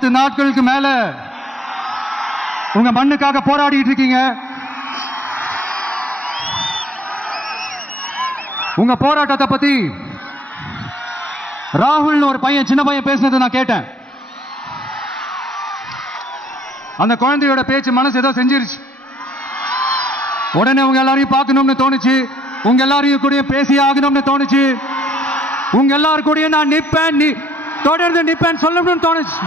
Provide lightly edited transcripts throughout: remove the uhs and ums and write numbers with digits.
10 நாட்களுக்கு மேல உங்க மண்ணுக்காக போராடிட்டு இருக்கீங்க. உங்க போராட்டத்தை பத்தி ராகுல் ஒரு பையன், சின்ன பையன் பேசினது நான் கேட்டேன். அந்த குழந்தையோட பேச்சு மனசு ஏதோ செஞ்சிருச்சு. உடனே உங்க எல்லாரையும் பார்க்கணும்னு தோணுச்சு, உங்க எல்லாரையும் கூட பேசி ஆகணும்னு தோணுச்சு, உங்க எல்லாரும் கூட நான் நிப்பேன், தொடர்ந்து நிப்பேன் சொல்லணும்னு தோணுச்சு.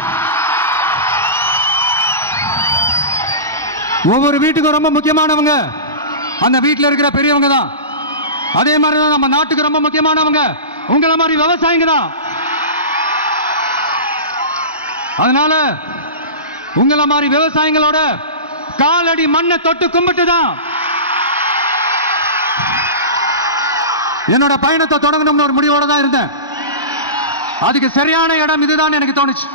ஒவ்வொரு வீட்டுக்கும் ரொம்ப முக்கியமானவங்க அந்த வீட்டில் இருக்கிற பெரியவங்க தான். அதே மாதிரி தான் நம்ம நாட்டுக்கு ரொம்ப முக்கியமானவங்க உங்களை மாதிரி விவசாயிங்க தான். அதனால உங்களை மாதிரி விவசாயிகளோட காலடி மண்ணை தொட்டு கும்பிட்டு தான் என்னோட பயணத்தை தொடங்கணும்னு ஒரு முடிவோட தான் இருந்தேன். அதுக்கு சரியான இடம் இதுதான் எனக்கு தோணுச்சு.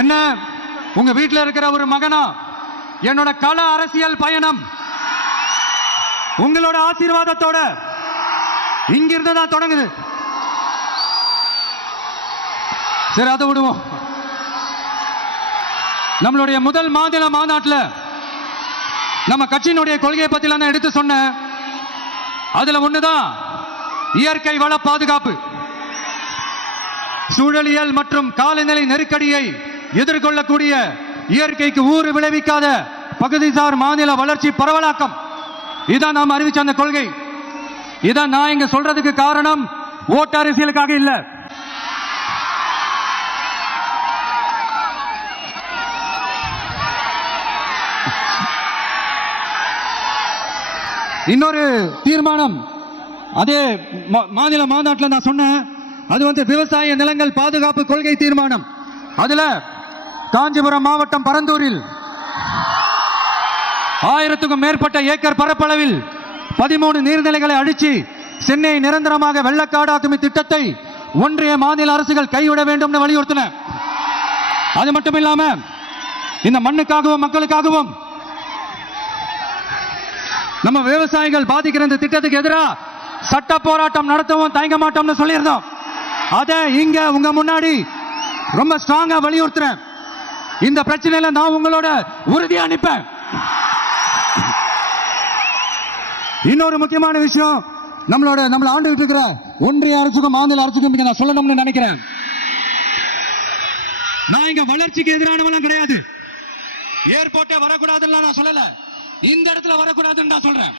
என்ன உங்க வீட்டில் இருக்கிற ஒரு மகனா என்னோட கள அரசியல் பயணம் உங்களோட ஆசீர்வாதத்தோட இங்கிருந்து தான் தொடங்குது. சரி, அதை விடுவோம். நம்மளுடைய முதல் மாநில மாநாட்டில் நம்ம கட்சியினுடைய கொள்கையை பத்தி நான் எடுத்து சொன்னேன். அதுல ஒண்ணுதான் இயற்கை வள பாதுகாப்பு. சூழலியல் மற்றும் காலநிலை நெருக்கடியை எதிர்கொள்ளக்கூடிய இயற்கைக்கு ஊறு விளைவிக்காத பகுதிசார் மாநில வளர்ச்சி பரவலாக்கம். இதான் நாம் அறிவிச்ச அந்த கொள்கை. இதான் நான் இங்க சொல்றதுக்கு காரணம் ஓட்டு அரசியலுக்காக இல்ல. இன்னொரு தீர்மானம் அதே மாநில மாநாட்டில் நான் சொன்னேன். அது விவசாய நிலங்கள் பாதுகாப்பு கொள்கை தீர்மானம். அதுல காஞ்சிபுரம் மாவட்டம் பரந்தூரில் 1000க்கும் மேற்பட்ட ஏக்கர் பரப்பளவில் 13 நீர்நிலைகளை அழிச்சு சென்னை நிரந்தரமாக வெள்ளக்காடாக்கும் திட்டத்தை ஒன்றிய மாநில அரசுகள் கைவிட வேண்டும் வலியுறுத்தின. அது மட்டும் இல்லாம இந்த மண்ணுக்காகவும் மக்களுக்காகவும் நம்ம விவசாயிகள் பாதிக்கிற இந்த திட்டத்துக்கு எதிராக சட்ட போராட்டம் நடத்தவும் தயங்க மாட்டோம்னு சொல்லியிருந்தோம். அதை இங்க உங்க முன்னாடி ரொம்ப ஸ்ட்ராங்கா வலியுறுத்துறேன். இந்த பிரச்சனையில நான் உங்களோட உறுதியா நிற்பேன். இன்னொரு முக்கியமான விஷயம், நம்மள ஆண்டுகிட்டு இருக்கிற ஒன்றிய அரசுக்கும் மாநில அரசுக்கும் நான் சொல்லணும்னு நினைக்கிறேன். நான் இங்க வளர்ச்சிக்கு எதிரானவெல்லாம் கிடையாது. ஏர்போர்ட்டே வரக்கூடாதுன்னு நான் சொல்லல, இந்த இடத்துல வரக்கூடாதுன்னு நான் சொல்றேன்.